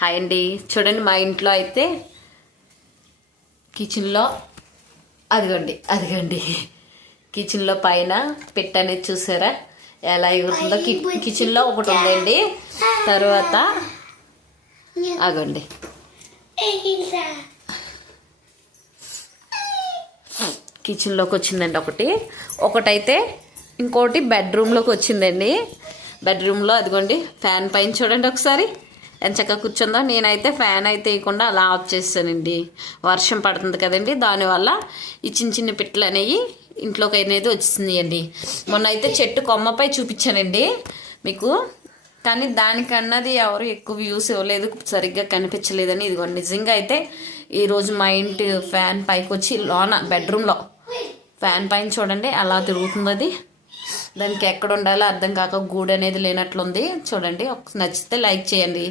Hi అండి. చూడండి మా ఇంట్లో అయితే కిచెన్లో అదిగండి కిచెన్లో పైన పెట్ట అనేది చూసారా ఎలా ఎగురుతుందో. కిచెన్లో ఒకటి ఉందండి. తర్వాత అగండి కిచెన్లోకి వచ్చిందండి ఒకటైతే ఇంకోటి బెడ్రూమ్లోకి వచ్చిందండి. బెడ్రూమ్లో అదిగోండి ఫ్యాన్ పైన చూడండి ఒకసారి ఎంత చక్కగా కూర్చుందో. నేనైతే ఫ్యాన్ అయితే వేయకుండా అలా ఆఫ్ చేస్తానండి. వర్షం పడుతుంది కదండి, దానివల్ల ఈ చిన్న చిన్న పిట్టలు అనేవి ఇంట్లోకి అనేది వచ్చిందండి. మొన్న అయితే చెట్టు కొమ్మపై చూపించానండి మీకు, కానీ దానికన్నది ఎవరు ఎక్కువ వ్యూస్ ఇవ్వలేదు, సరిగ్గా కనిపించలేదని. ఇదిగోండి నిజంగా అయితే ఈరోజు మా ఇంటి ఫ్యాన్ పైకి వచ్చి లోన బెడ్రూమ్లో ఫ్యాన్ పైన చూడండి అలా తిరుగుతుంది. అది దానికి ఎక్కడ ఉండాలో అర్థం కాక గూడు అనేది లేనట్లుంది. చూడండి నచ్చితే లైక్ చేయండి.